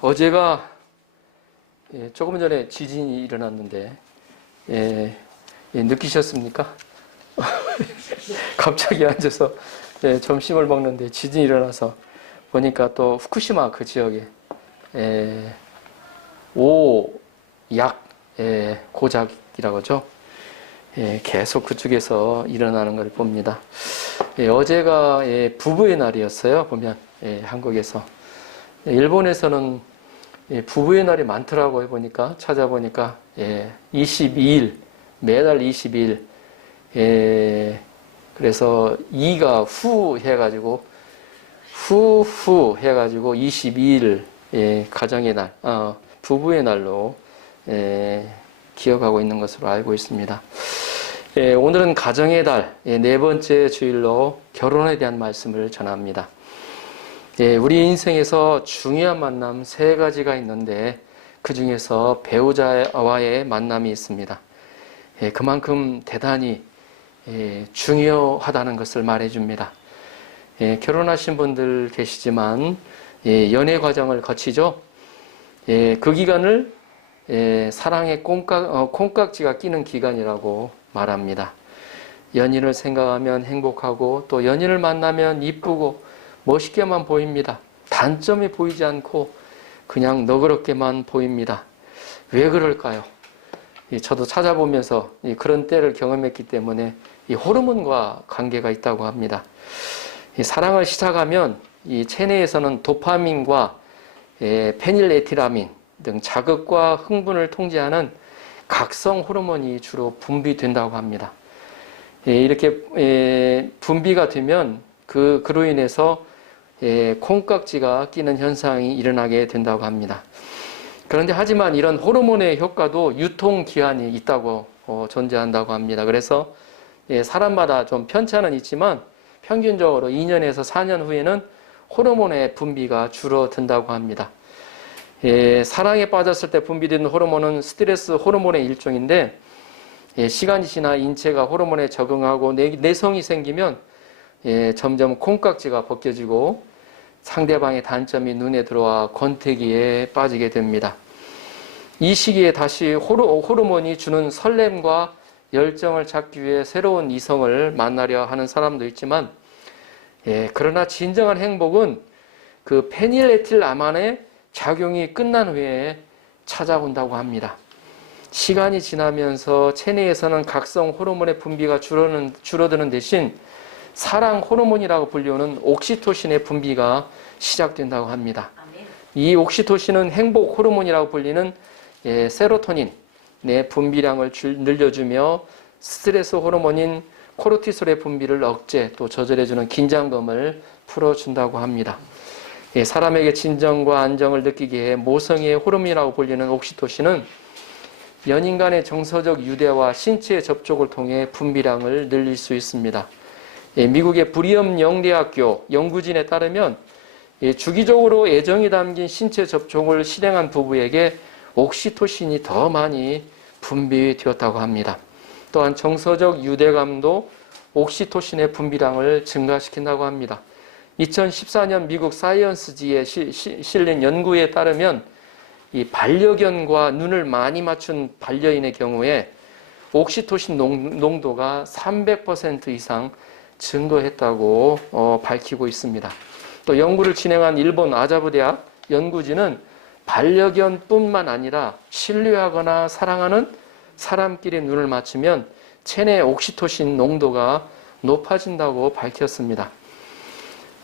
어제가 조금 전에 지진이 일어났는데 느끼셨습니까? 갑자기 앉아서 점심을 먹는데 지진이 일어나서 보니까 또 후쿠시마 그 지역에 5약 고작이라고 하죠. 계속 그쪽에서 일어나는 걸 봅니다. 어제가 부부의 날이었어요. 보면 한국에서. 일본에서는 부부의 날이 많더라고요. 보니까 찾아보니까 22일 매달 22일 그래서 2가 후 해가지고 후 해가지고 22일 가정의 날 부부의 날로 기억하고 있는 것으로 알고 있습니다. 오늘은 가정의 달 네 번째 주일로 결혼에 대한 말씀을 전합니다. 우리 인생에서 중요한 만남 세 가지가 있는데 그 중에서 배우자와의 만남이 있습니다. 그만큼 대단히 중요하다는 것을 말해줍니다. 결혼하신 분들 계시지만 연애 과정을 거치죠. 그 기간을 사랑의 콩깍지가 끼는 기간이라고 말합니다. 연인을 생각하면 행복하고 또 연인을 만나면 이쁘고 멋있게만 보입니다. 단점이 보이지 않고 그냥 너그럽게만 보입니다. 왜 그럴까요? 저도 찾아보면서 그런 때를 경험했기 때문에 이 호르몬과 관계가 있다고 합니다. 사랑을 시작하면 이 체내에서는 도파민과 페닐에틸아민 등 자극과 흥분을 통제하는 각성 호르몬이 주로 분비된다고 합니다. 이렇게 분비가 되면 그로 인해서 콩깍지가 끼는 현상이 일어나게 된다고 합니다. 그런데 하지만 이런 호르몬의 효과도 유통기한이 있다고 존재한다고 합니다. 그래서 사람마다 좀 편차는 있지만 평균적으로 2년에서 4년 후에는 호르몬의 분비가 줄어든다고 합니다. 사랑에 빠졌을 때 분비되는 호르몬은 스트레스 호르몬의 일종인데 시간이 지나 인체가 호르몬에 적응하고 내성이 생기면 점점 콩깍지가 벗겨지고 상대방의 단점이 눈에 들어와 권태기에 빠지게 됩니다. 이 시기에 다시 호르몬이 주는 설렘과 열정을 찾기 위해 새로운 이성을 만나려 하는 사람도 있지만 그러나 진정한 행복은 그 페닐에틸아민의 작용이 끝난 후에 찾아온다고 합니다. 시간이 지나면서 체내에서는 각성 호르몬의 분비가 줄어드는 대신 사랑 호르몬이라고 불리우는 옥시토신의 분비가 시작된다고 합니다. 이 옥시토신은 행복 호르몬이라고 불리는 세로토닌의 분비량을 늘려주며 스트레스 호르몬인 코르티솔의 분비를 억제 또 조절해주는 긴장감을 풀어준다고 합니다. 사람에게 진정과 안정을 느끼게 해 모성애의 호르몬이라고 불리는 옥시토신은 연인 간의 정서적 유대와 신체 접촉을 통해 분비량을 늘릴 수 있습니다. 미국의 브리엄 영대학교 연구진에 따르면 주기적으로 애정이 담긴 신체 접촉을 실행한 부부에게 옥시토신이 더 많이 분비되었다고 합니다. 또한 정서적 유대감도 옥시토신의 분비량을 증가시킨다고 합니다. 2014년 미국 사이언스지에 실린 연구에 따르면 이 반려견과 눈을 많이 맞춘 반려인의 경우에 옥시토신 농도가 300% 이상 증가했다고 밝히고 있습니다. 또 연구를 진행한 일본 아자부 대학 연구진은 반려견뿐만 아니라 신뢰하거나 사랑하는 사람끼리 눈을 맞추면 체내 옥시토신 농도가 높아진다고 밝혔습니다.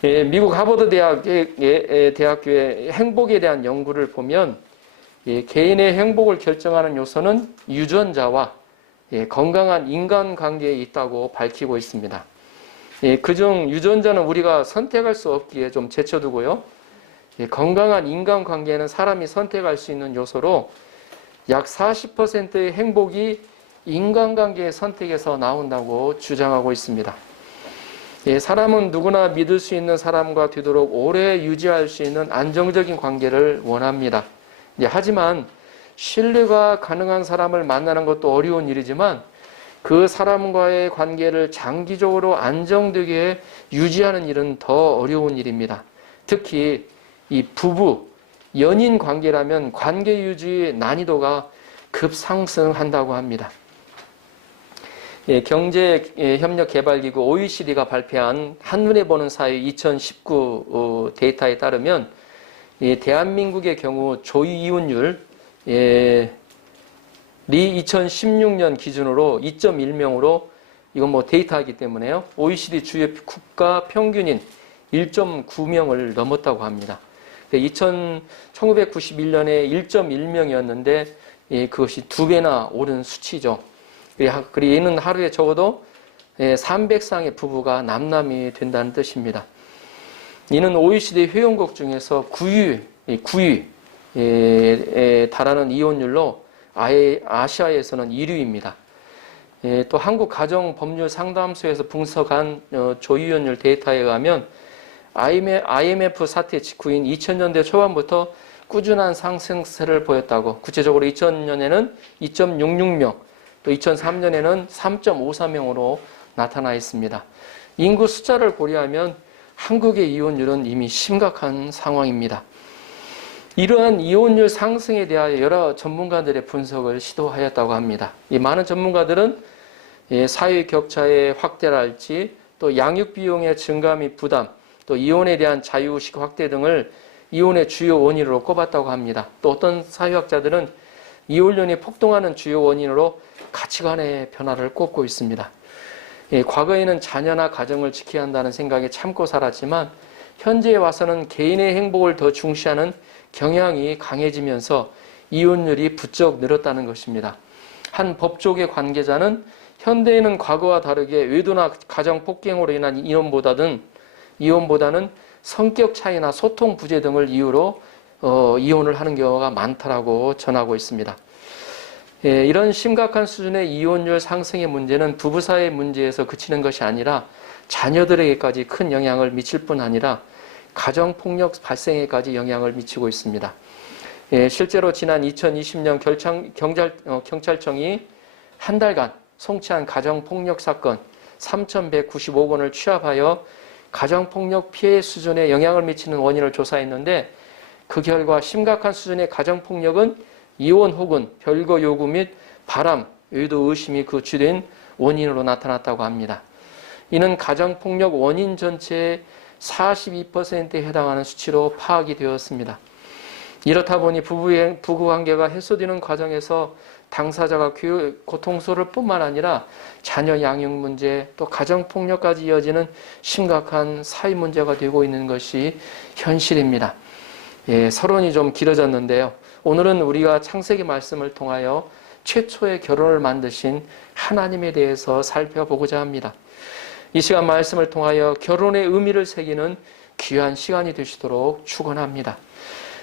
미국 하버드 대학교의 행복에 대한 연구를 보면 개인의 행복을 결정하는 요소는 유전자와 건강한 인간관계에 있다고 밝히고 있습니다. 그중 유전자는 우리가 선택할 수 없기에 좀 제쳐두고요. 건강한 인간관계는 사람이 선택할 수 있는 요소로 약 40%의 행복이 인간관계의 선택에서 나온다고 주장하고 있습니다. 사람은 누구나 믿을 수 있는 사람과 되도록 오래 유지할 수 있는 안정적인 관계를 원합니다. 하지만 신뢰가 가능한 사람을 만나는 것도 어려운 일이지만 그 사람과의 관계를 장기적으로 안정되게 유지하는 일은 더 어려운 일입니다. 특히 이 부부, 연인 관계라면 관계 유지의 난이도가 급상승한다고 합니다. 경제협력개발기구 OECD가 발표한 한눈에 보는 사회 2019 데이터에 따르면 대한민국의 경우 조이이혼율이 2016년 기준으로 2.1명으로 이건 뭐 데이터이기 때문에요. OECD 주요 국가 평균인 1.9명을 넘었다고 합니다. 1991년에 1.1명이었는데 그것이 2배나 오른 수치죠. 그리고 이는 하루에 적어도 300쌍의 부부가 남남이 된다는 뜻입니다. 이는 OECD 회원국 중에서 9위에 달하는 이혼율로 아시아에서는 1위입니다. 또 한국가정법률상담소에서 분석한 조이혼율 데이터에 의하면 IMF 사태 직후인 2000년대 초반부터 꾸준한 상승세를 보였다고. 구체적으로 2000년에는 2.66명, 또 2003년에는 3.54명으로 나타나 있습니다. 인구 숫자를 고려하면 한국의 이혼율은 이미 심각한 상황입니다. 이러한 이혼율 상승에 대하여 여러 전문가들의 분석을 시도하였다고 합니다. 이 많은 전문가들은 사회 격차의 확대랄지 또 양육 비용의 증가 및 부담, 또 이혼에 대한 자유의식 확대 등을 이혼의 주요 원인으로 꼽았다고 합니다. 또 어떤 사회학자들은 이혼율이 폭등하는 주요 원인으로 가치관의 변화를 꼽고 있습니다. 과거에는 자녀나 가정을 지켜야 한다는 생각에 참고 살았지만 현재에 와서는 개인의 행복을 더 중시하는 경향이 강해지면서 이혼율이 부쩍 늘었다는 것입니다. 한 법조계 관계자는 현대에는 과거와 다르게 외도나 가정 폭행으로 인한 이혼보다는 성격 차이나 소통 부재 등을 이유로 이혼을 하는 경우가 많다라고 전하고 있습니다. 이런 심각한 수준의 이혼율 상승의 문제는 부부 사이의 문제에서 그치는 것이 아니라 자녀들에게까지 큰 영향을 미칠 뿐 아니라 가정폭력 발생에까지 영향을 미치고 있습니다. 실제로 지난 2020년 경찰청이 한 달간 송치한 가정폭력 사건 3,195건을 취합하여 가정폭력 피해 수준에 영향을 미치는 원인을 조사했는데 그 결과 심각한 수준의 가정폭력은 이혼 혹은 별거 요구 및 바람, 의도, 의심이 그 주된 원인으로 나타났다고 합니다. 이는 가정폭력 원인 전체의 42%에 해당하는 수치로 파악이 되었습니다. 이렇다 보니 부부관계가 해소되는 과정에서 당사자가 고통스러울 뿐만 아니라 자녀 양육 문제, 또 가정폭력까지 이어지는 심각한 사회 문제가 되고 있는 것이 현실입니다. 서론이 좀 길어졌는데요. 오늘은 우리가 창세기 말씀을 통하여 최초의 결혼을 만드신 하나님에 대해서 살펴보고자 합니다. 이 시간 말씀을 통하여 결혼의 의미를 새기는 귀한 시간이 되시도록 축원합니다.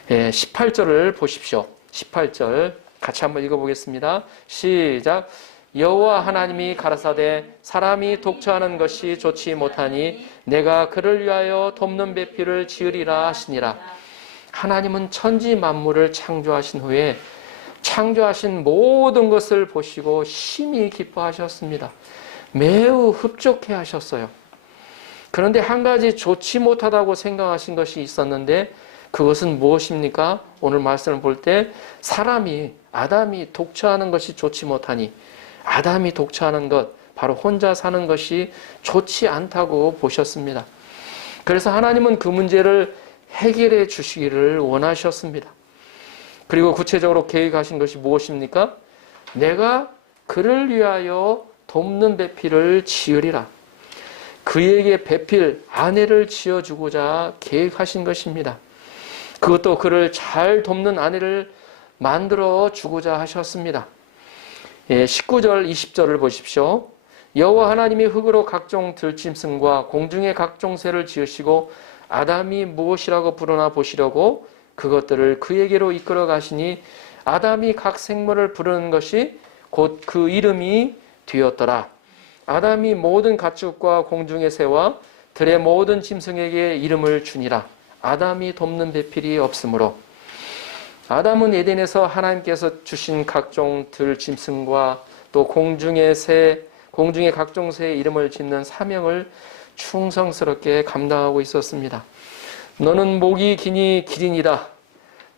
18절을 보십시오. 18절 같이 한번 읽어보겠습니다. 시작. 여호와 하나님이 가라사대 사람이 독처하는 것이 좋지 못하니 내가 그를 위하여 돕는 배필을 지으리라 하시니라. 하나님은 천지 만물을 창조하신 후에 창조하신 모든 것을 보시고 심히 기뻐하셨습니다. 매우 흡족해 하셨어요. 그런데 한 가지 좋지 못하다고 생각하신 것이 있었는데 그것은 무엇입니까? 오늘 말씀을 볼 때 아담이 독처하는 것이 좋지 못하니 아담이 독처하는 것, 바로 혼자 사는 것이 좋지 않다고 보셨습니다. 그래서 하나님은 그 문제를 해결해 주시기를 원하셨습니다. 그리고 구체적으로 계획하신 것이 무엇입니까? 내가 그를 위하여 돕는 배필을 지으리라. 그에게 배필, 아내를 지어주고자 계획하신 것입니다. 그것도 그를 잘 돕는 아내를 만들어 주고자 하셨습니다. 19절, 20절을 보십시오. 여호와 하나님이 흙으로 각종 들짐승과 공중의 각종 새를 지으시고 아담이 무엇이라고 부르나 보시려고 그것들을 그에게로 이끌어 가시니 아담이 각 생물을 부르는 것이 곧 그 이름이 되었더라. 아담이 모든 가축과 공중의 새와 들의 모든 짐승에게 이름을 주니라. 아담이 돕는 배필이 없으므로. 아담은 에덴에서 하나님께서 주신 각종 들짐승과 또 공중의 각종 새의 이름을 짓는 사명을 충성스럽게 감당하고 있었습니다. 너는 목이 기니 기린이다.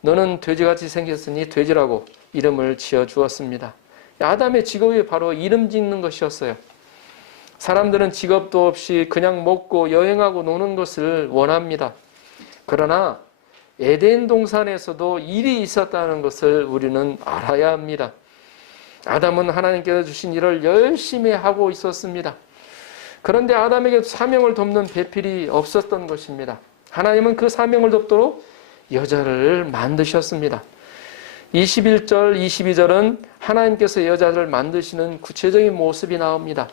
너는 돼지같이 생겼으니 돼지라고 이름을 지어 주었습니다. 아담의 직업이 바로 이름 짓는 것이었어요. 사람들은 직업도 없이 그냥 먹고 여행하고 노는 것을 원합니다. 그러나 에덴 동산에서도 일이 있었다는 것을 우리는 알아야 합니다. 아담은 하나님께서 주신 일을 열심히 하고 있었습니다. 그런데 아담에게 사명을 돕는 배필이 없었던 것입니다. 하나님은 그 사명을 돕도록 여자를 만드셨습니다. 21절, 22절은 하나님께서 여자를 만드시는 구체적인 모습이 나옵니다.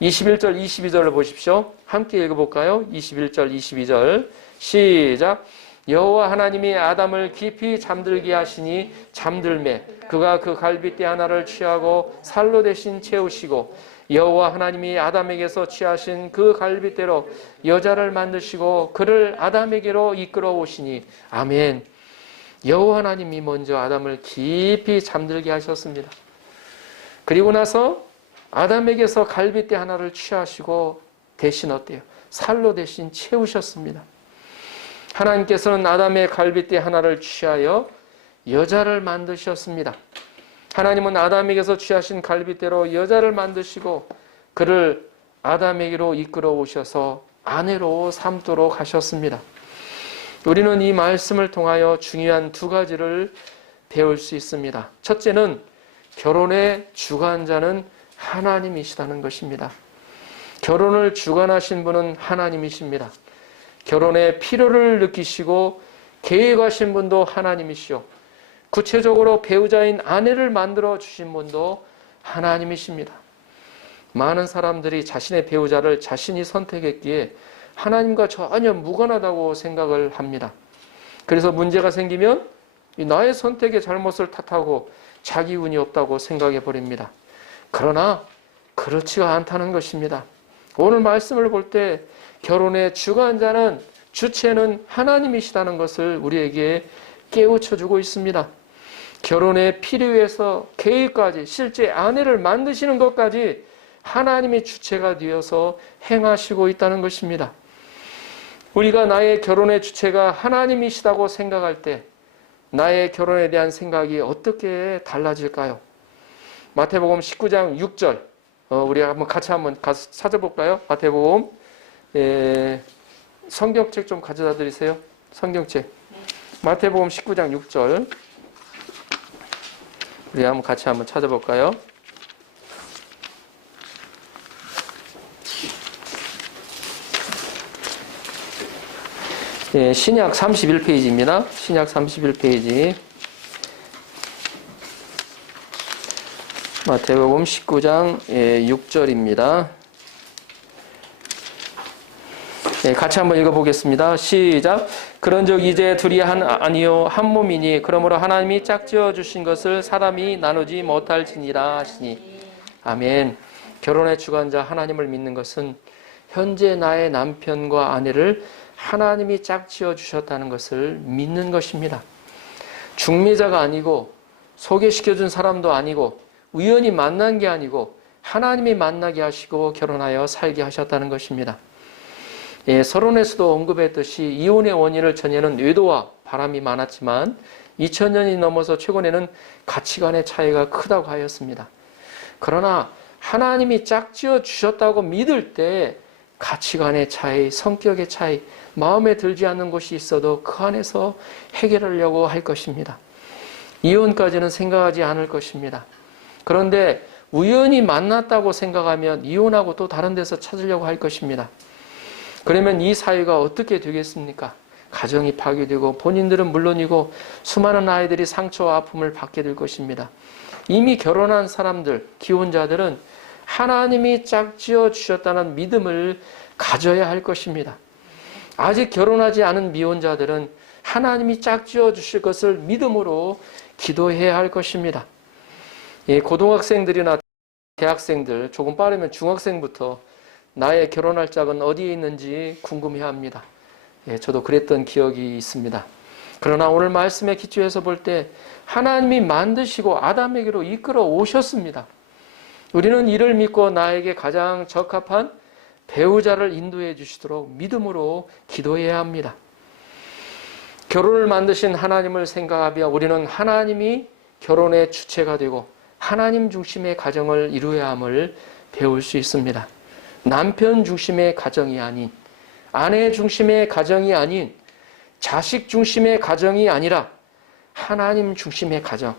21절, 22절을 보십시오. 함께 읽어볼까요? 21절, 22절 시작. 여호와 하나님이 아담을 깊이 잠들게 하시니 잠들매 그가 그 갈빗대 하나를 취하고 살로 대신 채우시고 여호와 하나님이 아담에게서 취하신 그 갈빗대로 여자를 만드시고 그를 아담에게로 이끌어 오시니 아멘. 여호와 하나님이 먼저 아담을 깊이 잠들게 하셨습니다. 그리고 나서 아담에게서 갈빗대 하나를 취하시고 대신 어때요? 살로 대신 채우셨습니다. 하나님께서는 아담의 갈빗대 하나를 취하여 여자를 만드셨습니다. 하나님은 아담에게서 취하신 갈빗대로 여자를 만드시고 그를 아담에게로 이끌어 오셔서 아내로 삼도록 하셨습니다. 우리는 이 말씀을 통하여 중요한 두 가지를 배울 수 있습니다. 첫째는 결혼의 주관자는 하나님이시다는 것입니다. 결혼을 주관하신 분은 하나님이십니다. 결혼의 필요를 느끼시고 계획하신 분도 하나님이시오. 구체적으로 배우자인 아내를 만들어 주신 분도 하나님이십니다. 많은 사람들이 자신의 배우자를 자신이 선택했기에 하나님과 전혀 무관하다고 생각을 합니다. 그래서 문제가 생기면 나의 선택의 잘못을 탓하고 자기 운이 없다고 생각해 버립니다. 그러나 그렇지가 않다는 것입니다. 오늘 말씀을 볼 때 결혼의 주관자는 주체는 하나님이시다는 것을 우리에게 깨우쳐주고 있습니다. 결혼의 필요에서 계획까지 실제 아내를 만드시는 것까지 하나님이 주체가 되어서 행하시고 있다는 것입니다. 우리가 나의 결혼의 주체가 하나님이시다고 생각할 때 나의 결혼에 대한 생각이 어떻게 달라질까요? 마태복음 19장 6절 우리 같이 가서 찾아볼까요? 마태복음 성경책 좀 가져다 드리세요. 성경책 마태복음 19장 6절 우리 같이 찾아볼까요? 신약 31페이지입니다. 신약 31페이지 마태복음 19장 6절입니다. 같이 한번 읽어보겠습니다. 시작. 그런즉 이제 둘이 아니요 한 몸이니 그러므로 하나님이 짝지어 주신 것을 사람이 나누지 못할지니라 하시니 아멘. 결혼의 주관자 하나님을 믿는 것은 현재 나의 남편과 아내를 하나님이 짝지어 주셨다는 것을 믿는 것입니다. 중매자가 아니고 소개시켜준 사람도 아니고 우연히 만난 게 아니고 하나님이 만나게 하시고 결혼하여 살게 하셨다는 것입니다. 서론에서도 언급했듯이 이혼의 원인을 전에는 외도와 바람이 많았지만 2000년이 넘어서 최근에는 가치관의 차이가 크다고 하였습니다. 그러나 하나님이 짝지어 주셨다고 믿을 때 가치관의 차이, 성격의 차이, 마음에 들지 않는 것이 있어도 그 안에서 해결하려고 할 것입니다. 이혼까지는 생각하지 않을 것입니다. 그런데 우연히 만났다고 생각하면 이혼하고 또 다른 데서 찾으려고 할 것입니다. 그러면 이 사회가 어떻게 되겠습니까? 가정이 파괴되고 본인들은 물론이고 수많은 아이들이 상처와 아픔을 받게 될 것입니다. 이미 결혼한 사람들, 기혼자들은 하나님이 짝지어 주셨다는 믿음을 가져야 할 것입니다. 아직 결혼하지 않은 미혼자들은 하나님이 짝지어 주실 것을 믿음으로 기도해야 할 것입니다. 고등학생들이나 대학생들, 조금 빠르면 중학생부터 나의 결혼할 짝은 어디에 있는지 궁금해합니다. 저도 그랬던 기억이 있습니다. 그러나 오늘 말씀에 기초해서 볼 때 하나님이 만드시고 아담에게로 이끌어 오셨습니다. 우리는 이를 믿고 나에게 가장 적합한 배우자를 인도해 주시도록 믿음으로 기도해야 합니다. 결혼을 만드신 하나님을 생각하며 우리는 하나님이 결혼의 주체가 되고 하나님 중심의 가정을 이루어야 함을 배울 수 있습니다. 남편 중심의 가정이 아닌, 아내 중심의 가정이 아닌, 자식 중심의 가정이 아니라 하나님 중심의 가정,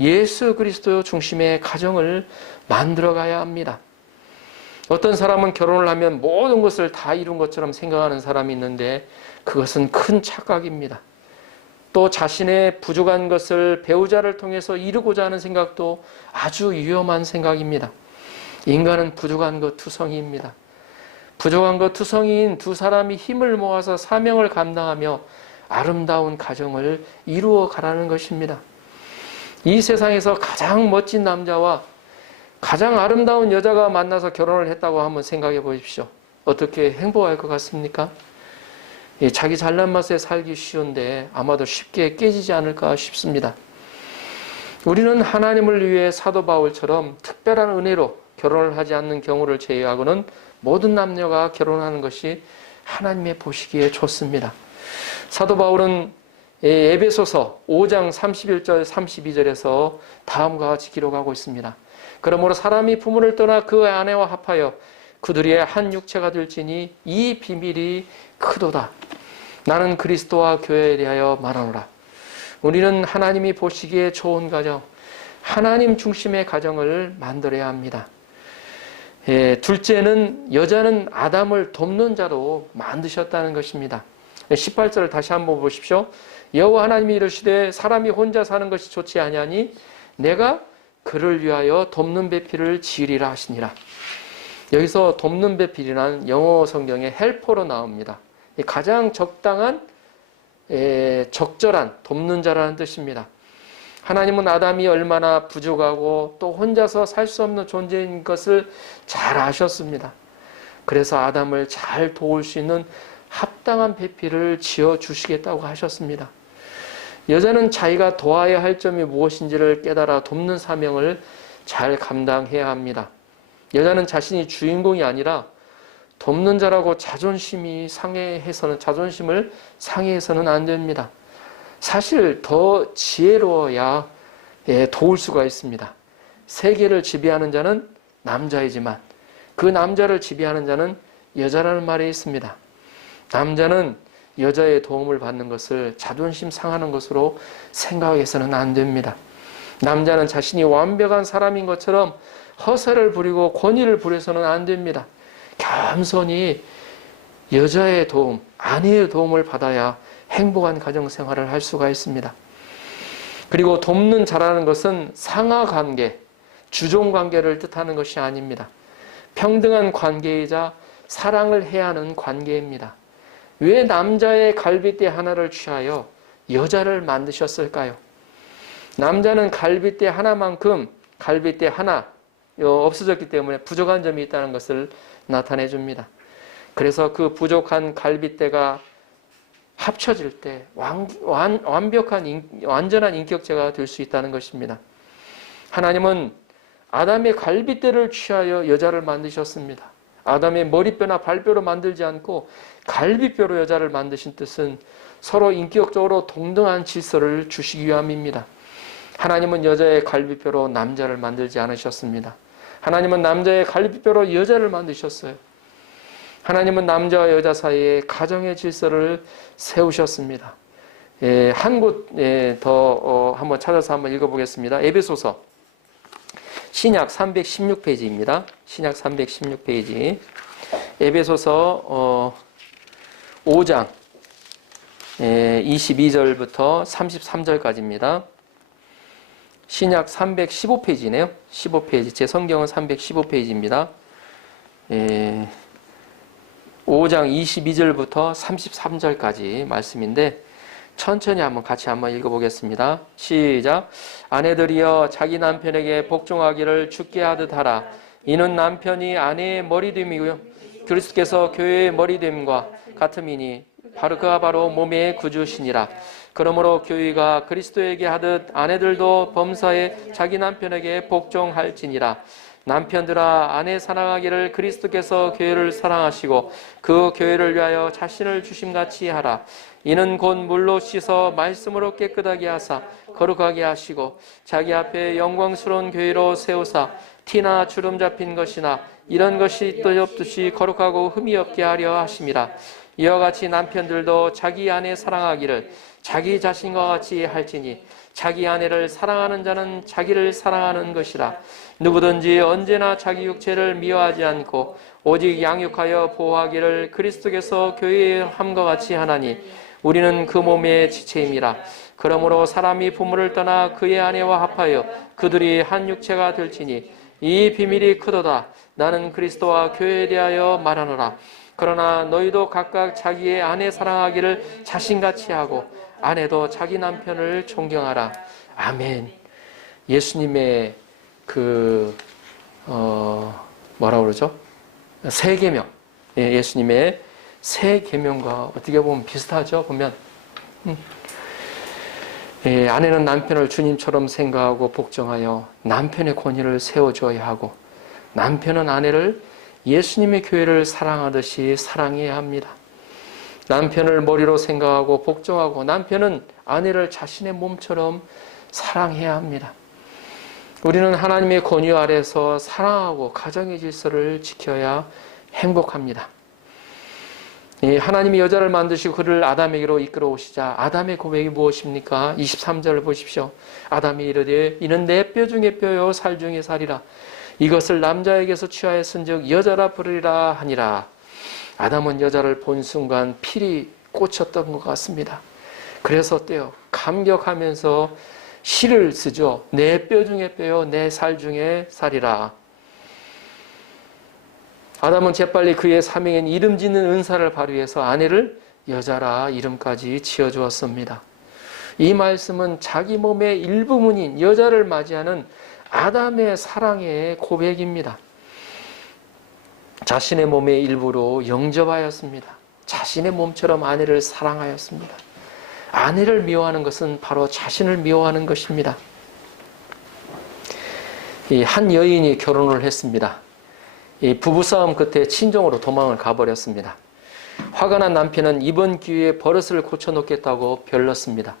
예수 그리스도 중심의 가정을 만들어가야 합니다. 어떤 사람은 결혼을 하면 모든 것을 다 이룬 것처럼 생각하는 사람이 있는데 그것은 큰 착각입니다. 또 자신의 부족한 것을 배우자를 통해서 이루고자 하는 생각도 아주 위험한 생각입니다. 인간은 부족한 것 투성이입니다. 부족한 것 투성이인 두 사람이 힘을 모아서 사명을 감당하며 아름다운 가정을 이루어 가라는 것입니다. 이 세상에서 가장 멋진 남자와 가장 아름다운 여자가 만나서 결혼을 했다고 한번 생각해 보십시오. 어떻게 행복할 것 같습니까? 자기 잘난 맛에 살기 쉬운데 아마도 쉽게 깨지지 않을까 싶습니다. 우리는 하나님을 위해 사도 바울처럼 특별한 은혜로 결혼을 하지 않는 경우를 제외하고는 모든 남녀가 결혼하는 것이 하나님의 보시기에 좋습니다. 사도 바울은 에베소서 5장 31절 32절에서 다음과 같이 기록하고 있습니다. 그러므로 사람이 부모를 떠나 그 아내와 합하여 그들이 한 육체가 될지니 이 비밀이 크도다. 나는 그리스도와 교회에 대하여 말하노라. 우리는 하나님이 보시기에 좋은 가정, 하나님 중심의 가정을 만들어야 합니다. 둘째는 여자는 아담을 돕는 자로 만드셨다는 것입니다. 18절을 다시 한번 보십시오. 여호와 하나님이 이르시되 사람이 혼자 사는 것이 좋지 아니하니 내가 그를 위하여 돕는 배필을 지으리라 하시니라. 여기서 돕는 배필이라는 영어 성경에 헬퍼로 나옵니다. 가장 적당한 적절한 돕는 자라는 뜻입니다. 하나님은 아담이 얼마나 부족하고 또 혼자서 살 수 없는 존재인 것을 잘 아셨습니다. 그래서 아담을 잘 도울 수 있는 합당한 배필을 지어주시겠다고 하셨습니다. 여자는 자기가 도와야 할 점이 무엇인지를 깨달아 돕는 사명을 잘 감당해야 합니다. 여자는 자신이 주인공이 아니라 돕는 자라고 자존심을 상해해서는 안 됩니다. 사실 더 지혜로워야 도울 수가 있습니다. 세계를 지배하는 자는 남자이지만 그 남자를 지배하는 자는 여자라는 말이 있습니다. 남자는 여자의 도움을 받는 것을 자존심 상하는 것으로 생각해서는 안 됩니다. 남자는 자신이 완벽한 사람인 것처럼 허세를 부리고 권위를 부려서는 안 됩니다. 겸손히 여자의 도움, 아내의 도움을 받아야 행복한 가정생활을 할 수가 있습니다. 그리고 돕는 자라는 것은 상하관계, 주종관계를 뜻하는 것이 아닙니다. 평등한 관계이자 사랑을 해야 하는 관계입니다. 왜 남자의 갈빗대 하나를 취하여 여자를 만드셨을까요? 남자는 갈빗대 하나만큼 갈빗대 하나 없어졌기 때문에 부족한 점이 있다는 것을 나타내 줍니다. 그래서 그 부족한 갈빗대가 합쳐질 때 완전한 인격체가 될 수 있다는 것입니다. 하나님은 아담의 갈빗대를 취하여 여자를 만드셨습니다. 아담의 머리뼈나 발뼈로 만들지 않고 갈비뼈로 여자를 만드신 뜻은 서로 인격적으로 동등한 질서를 주시기 위함입니다. 하나님은 여자의 갈비뼈로 남자를 만들지 않으셨습니다. 하나님은 남자의 갈비뼈로 여자를 만드셨어요. 하나님은 남자와 여자 사이에 가정의 질서를 세우셨습니다. 한 곳 더 한번 찾아서 한번 읽어보겠습니다. 에베소서 신약 316페이지입니다. 신약 316페이지. 에베소서 5장 22절부터 33절까지입니다. 신약 315페이지네요. 15페이지. 제 성경은 315페이지입니다. 5장 22절부터 33절까지 말씀인데 천천히 같이 한번 읽어보겠습니다. 시작. 아내들이여 자기 남편에게 복종하기를 주께 하듯 하라. 이는 남편이 아내의 머리됨이고요 그리스도께서 교회의 머리됨과 같음이니 그가 바로 몸의 구주시니라. 그러므로 교회가 그리스도에게 하듯 아내들도 범사에 자기 남편에게 복종할지니라. 남편들아 아내 사랑하기를 그리스도께서 교회를 사랑하시고 그 교회를 위하여 자신을 주심같이 하라. 이는 곧 물로 씻어 말씀으로 깨끗하게 하사 거룩하게 하시고 자기 앞에 영광스러운 교회로 세우사 티나 주름 잡힌 것이나 이런 것이 또 없듯이 거룩하고 흠이 없게 하려 하심이라. 이와 같이 남편들도 자기 아내 사랑하기를 자기 자신과 같이 할지니 자기 아내를 사랑하는 자는 자기를 사랑하는 것이라. 누구든지 언제나 자기 육체를 미워하지 않고 오직 양육하여 보호하기를 그리스도께서 교회에 함과 같이 하나니 우리는 그 몸의 지체임이라. 그러므로 사람이 부모를 떠나 그의 아내와 합하여 그들이 한 육체가 될지니 이 비밀이 크도다. 나는 그리스도와 교회에 대하여 말하노라. 그러나 너희도 각각 자기의 아내 사랑하기를 자신같이 하고 아내도 자기 남편을 존경하라. 아멘. 예수님의 뭐라 그러죠? 세 계명. 예수님의 세 계명과 어떻게 보면 비슷하죠. 보면 아내는 남편을 주님처럼 생각하고 복종하여 남편의 권위를 세워줘야 하고 남편은 아내를 예수님의 교회를 사랑하듯이 사랑해야 합니다. 남편을 머리로 생각하고 복종하고 남편은 아내를 자신의 몸처럼 사랑해야 합니다. 우리는 하나님의 권위 아래서 사랑하고 가정의 질서를 지켜야 행복합니다. 하나님이 여자를 만드시고 그를 아담에게로 이끌어 오시자 아담의 고백이 무엇입니까? 23절을 보십시오. 아담이 이르되 이는 내 뼈 중에 뼈요 살 중에 살이라. 이것을 남자에게서 취하였은즉 여자라 부르리라 하니라. 아담은 여자를 본 순간 필이 꽂혔던 것 같습니다. 그래서 어때요? 감격하면서 시를 쓰죠. 내 뼈 중에 뼈요 내 살 중에 살이라. 아담은 재빨리 그의 사명인 이름 짓는 은사를 발휘해서 아내를 여자라 이름까지 지어주었습니다. 이 말씀은 자기 몸의 일부분인 여자를 맞이하는 아담의 사랑의 고백입니다. 자신의 몸의 일부로 영접하였습니다. 자신의 몸처럼 아내를 사랑하였습니다. 아내를 미워하는 것은 바로 자신을 미워하는 것입니다. 한 여인이 결혼을 했습니다. 부부싸움 끝에 친정으로 도망을 가버렸습니다. 화가 난 남편은 이번 기회에 버릇을 고쳐놓겠다고 별렀습니다.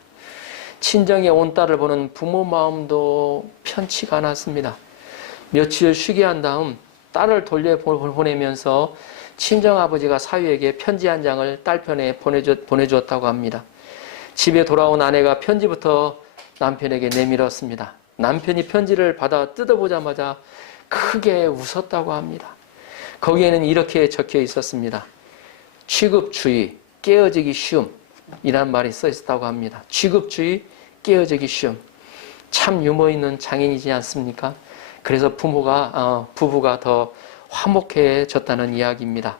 친정에 온 딸을 보는 부모 마음도 편치가 않았습니다. 며칠 쉬게 한 다음 딸을 돌려보내면서 친정아버지가 사위에게 편지 한 장을 딸 편에 보내주었다고 합니다. 집에 돌아온 아내가 편지부터 남편에게 내밀었습니다. 남편이 편지를 받아 뜯어보자마자 크게 웃었다고 합니다. 거기에는 이렇게 적혀 있었습니다. 취급주의, 깨어지기 쉬움 이란 말이 써 있었다고 합니다. 취급주의, 깨어지기 쉬움. 참 유머 있는 장인이지 않습니까? 그래서 부부가 더 화목해졌다는 이야기입니다.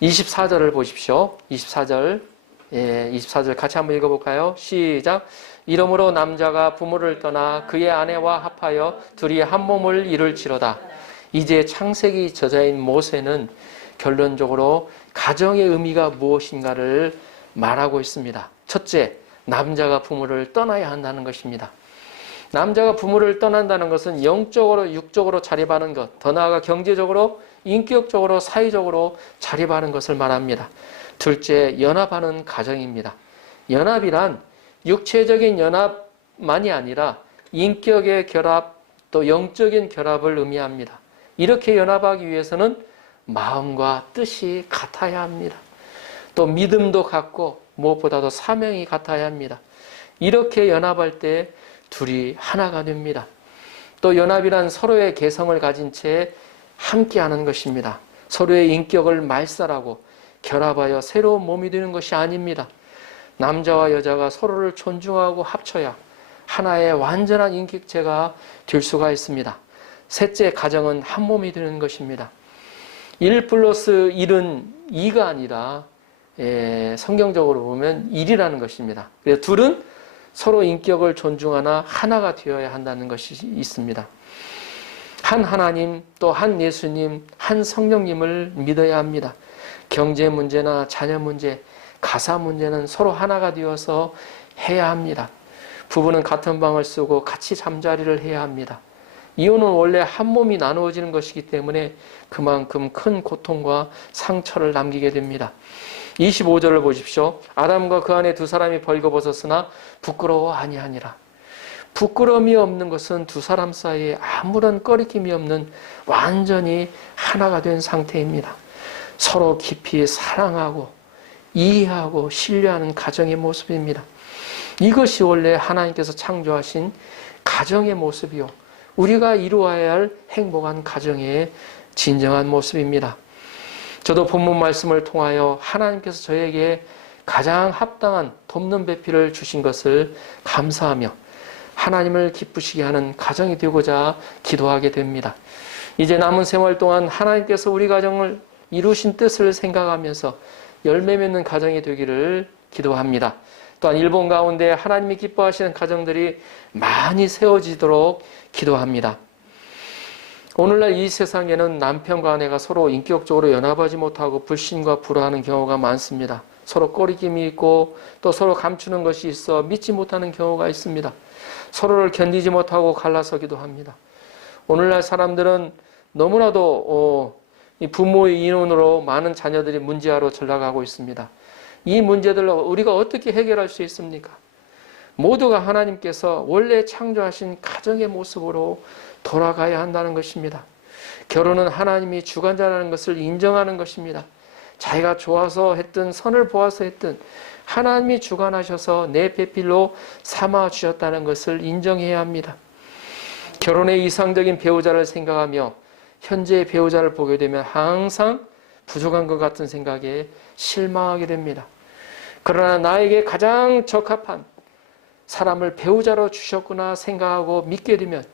24절을 보십시오. 24절 같이 한번 읽어볼까요? 시작. 이러므로 남자가 부모를 떠나 그의 아내와 합하여 둘이 한 몸을 이룰지로다. 이제 창세기 저자인 모세는 결론적으로 가정의 의미가 무엇인가를 말하고 있습니다. 첫째, 남자가 부모를 떠나야 한다는 것입니다. 남자가 부모를 떠난다는 것은 영적으로 육적으로 자립하는 것, 더 나아가 경제적으로 인격적으로 사회적으로 자립하는 것을 말합니다. 둘째, 연합하는 가정입니다. 연합이란 육체적인 연합만이 아니라 인격의 결합 또 영적인 결합을 의미합니다. 이렇게 연합하기 위해서는 마음과 뜻이 같아야 합니다. 또 믿음도 같고 무엇보다도 사명이 같아야 합니다. 이렇게 연합할 때 둘이 하나가 됩니다. 또 연합이란 서로의 개성을 가진 채 함께하는 것입니다. 서로의 인격을 말살하고 결합하여 새로운 몸이 되는 것이 아닙니다. 남자와 여자가 서로를 존중하고 합쳐야 하나의 완전한 인격체가 될 수가 있습니다. 셋째, 가정은 한 몸이 되는 것입니다. 1+1은 2가 아니라 성경적으로 보면 1이라는 것입니다. 그래서 둘은 서로 인격을 존중하나 하나가 되어야 한다는 것이 있습니다. 한 하나님, 또 한 예수님, 한 성령님을 믿어야 합니다. 경제 문제나 자녀 문제, 가사 문제는 서로 하나가 되어서 해야 합니다. 부부는 같은 방을 쓰고 같이 잠자리를 해야 합니다. 이혼은 원래 한 몸이 나누어지는 것이기 때문에 그만큼 큰 고통과 상처를 남기게 됩니다. 25절을 보십시오. 아담과 그 안에 두 사람이 벌거벗었으나 부끄러워 아니하니라. 부끄러움이 없는 것은 두 사람 사이에 아무런 꺼리낌이 없는 완전히 하나가 된 상태입니다. 서로 깊이 사랑하고 이해하고 신뢰하는 가정의 모습입니다. 이것이 원래 하나님께서 창조하신 가정의 모습이요, 우리가 이루어야 할 행복한 가정의 진정한 모습입니다. 저도 본문 말씀을 통하여 하나님께서 저에게 가장 합당한 돕는 배필을 주신 것을 감사하며 하나님을 기쁘시게 하는 가정이 되고자 기도하게 됩니다. 이제 남은 생활 동안 하나님께서 우리 가정을 이루신 뜻을 생각하면서 열매 맺는 가정이 되기를 기도합니다. 또한 일본 가운데 하나님이 기뻐하시는 가정들이 많이 세워지도록 기도합니다. 오늘날 이 세상에는 남편과 아내가 서로 인격적으로 연합하지 못하고 불신과 불화하는 경우가 많습니다. 서로 꺼리낌이 있고 또 서로 감추는 것이 있어 믿지 못하는 경우가 있습니다. 서로를 견디지 못하고 갈라서기도 합니다. 오늘날 사람들은 너무나도 부모의 인원으로 많은 자녀들이 문제아로 전락하고 있습니다. 이 문제들을 우리가 어떻게 해결할 수 있습니까? 모두가 하나님께서 원래 창조하신 가정의 모습으로 돌아가야 한다는 것입니다. 결혼은 하나님이 주관자라는 것을 인정하는 것입니다. 자기가 좋아서 했든 선을 보아서 했든 하나님이 주관하셔서 내 배필로 삼아 주셨다는 것을 인정해야 합니다. 결혼의 이상적인 배우자를 생각하며 현재의 배우자를 보게 되면 항상 부족한 것 같은 생각에 실망하게 됩니다. 그러나 나에게 가장 적합한 사람을 배우자로 주셨구나 생각하고 믿게 되면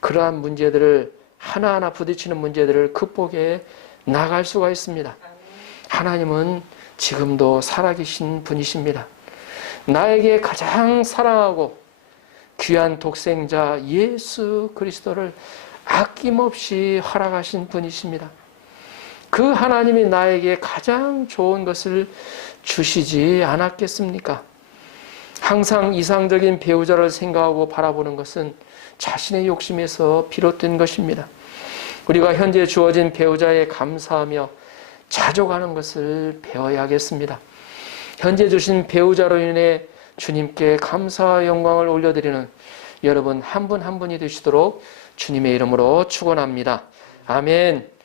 그러한 문제들을 하나하나 부딪히는 문제들을 극복해 나갈 수가 있습니다. 하나님은 지금도 살아계신 분이십니다. 나에게 가장 사랑하고 귀한 독생자 예수 그리스도를 아낌없이 허락하신 분이십니다. 그 하나님이 나에게 가장 좋은 것을 주시지 않았겠습니까? 항상 이상적인 배우자를 생각하고 바라보는 것은 자신의 욕심에서 비롯된 것입니다. 우리가 현재 주어진 배우자에 감사하며 자족하는 것을 배워야겠습니다. 현재 주신 배우자로 인해 주님께 감사와 영광을 올려드리는 여러분 한 분 한 분이 되시도록 주님의 이름으로 축원합니다. 아멘.